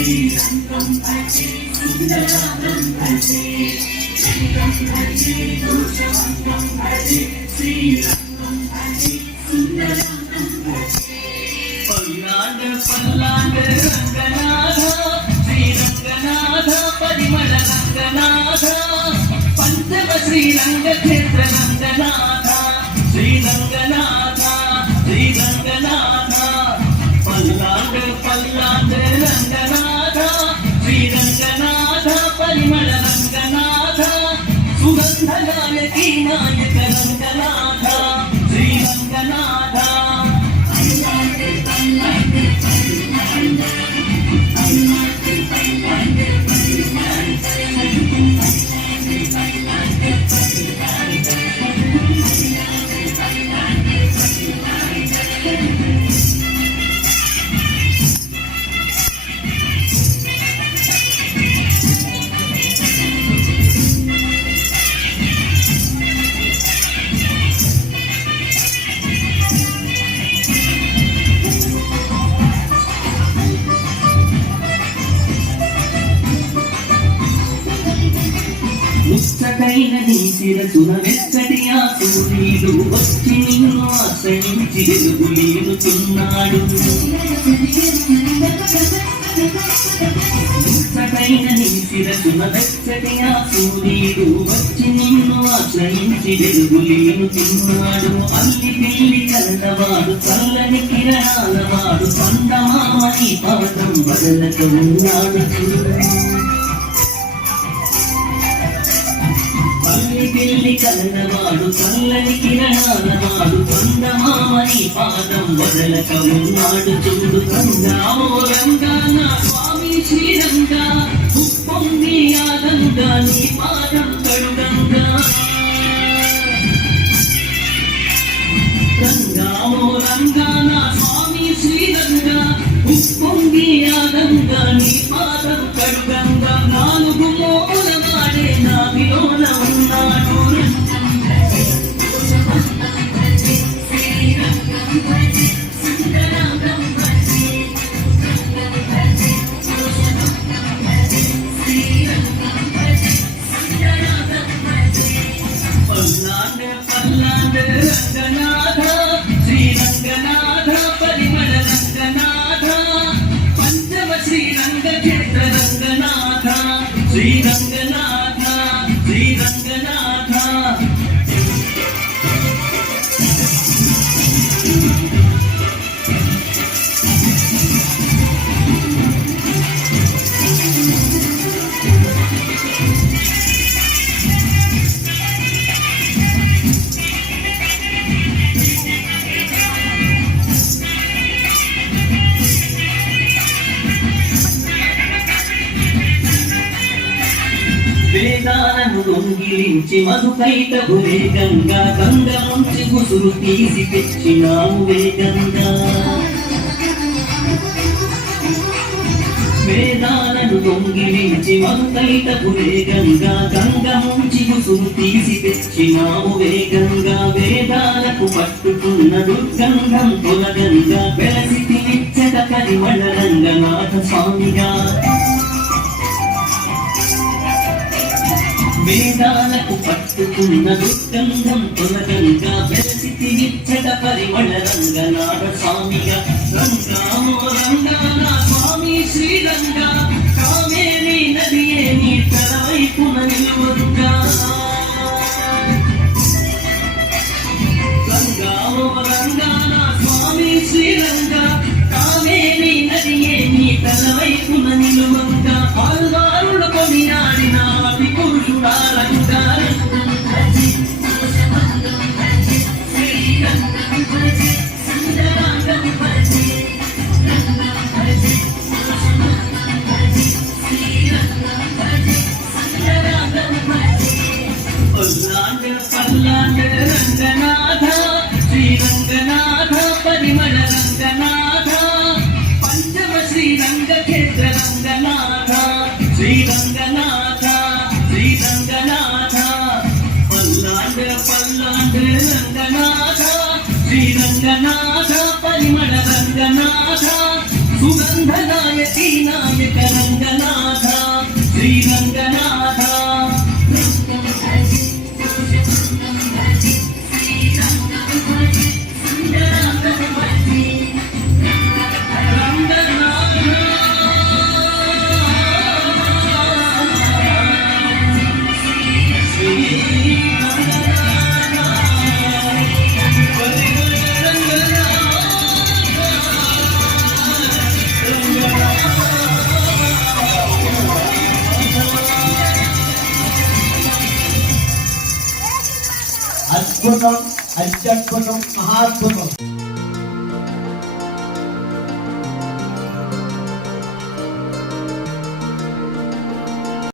శ్రీరంగం భజే సుందరం భజే శ్రీరంగం భజే దోషవంతం భజే శ్రీరంగం భజే సుందరం భజే పల్లాండ పల్లాండ రంగనాథ శ్రీరంగనాథ పరిమళ రంగనాథ పంచమ శ్రీరంగ క్షేత్ర రంగనాథ శ్రీరంగనాథ శ్రీరంగనాథ పల్లాండ పల్లాండ రంగనాథ శ్రీరంగనాథ పరిమళ రంగనాథ సుగంధ నాయకి నాయక రంగనాథ శ్రీరంగనాథ ముచ్చటైన నీ శిరసున వెచ్చటి ఆ సూర్యుడు వచ్చి నిన్ను ఆశ్రయించి వెలుగులీనుచున్నాడు ముచ్చటైన నీ శిరసున వెచ్చటి ఆ సూర్యుడు వచ్చి నిన్ను ఆశ్రయించి వెలుగులీనుచున్నాడు అల్లి పిల్లి కలవాడు చల్లని కిరణాలవాడు చందమామని పాదం వదలక ఉన్నాడు పెళ్లి కలనవాడు చల్లని కిరణాలవాడు చందమామని పాదం వదలక ఉన్నాడు చూడు రంగామో రంగా నా స్వామి శ్రీరంగా ఉప్పొంగి ఆదంగా నీ పాదం కడుగంగా రంగామో రంగా నా స్వామి శ్రీరంగా ఉప్పొంగి ఆదంగా నీ పాదం కడుగంగా నాలుగు మోల వాడే నా విలోన ఉన్నాడు పల్లాండ పల్లాండ రంగనాథ శ్రీరంగనాథ పరిమళ రంగనాథ పంచమ శ్రీరంగ క్షేత్ర రంగనాథ శ్రీరంగనాథ శ్రీరంగనాథ వేదాలను దొంగిలించి మధుకైట వేగంగా గంగ నుంచి ముసురు తీసి తెచ్చినావు వేగంగా వేదాలను దొంగిలించి మధుకైట వేగంగా గంగ నుంచి ముసురు తీసి తెచ్చినావు వేగంగా వేదాలకు పట్టుకున్న దుర్గంధం తొలగంగా వెలసి తినిచ్చట పరిమళ రంగనాథ స్వామిగా వేదాలకు పట్టుకున్న దుర్గంధం తొలగంగా వెలసితి నిచ్చట పరిమళ రంగనాథ స్వామిగా రంగామో రంగానా స్వామి శ్రీరంగా కావేరీ నదియే నీ తలవైపున నిలువదుగా రంగామో రంగానా స్వామి శ్రీరంగా కావేరీ నదియే నీ తలవైపున నిలువదుగా పాల్వారుడు కొనియాడిన పల్లాండ పల్లాండ రంగనాథ శ్రీరంగనాథ పరిమళ రంగనాథ పంచమ శ్రీరంగ క్షేత్ర రంగనాథ శ్రీరంగనాథ శ్రీరంగనాథ పల్లాండ పల్లాండ రంగనాథ శ్రీరంగనాథ పరిమళ రంగనాథ సుగంధనాయకి నాయక రంగనాథ శ్రీరంగనాథ అద్భుతం, అత్యద్భుతం, మహాద్భుతం.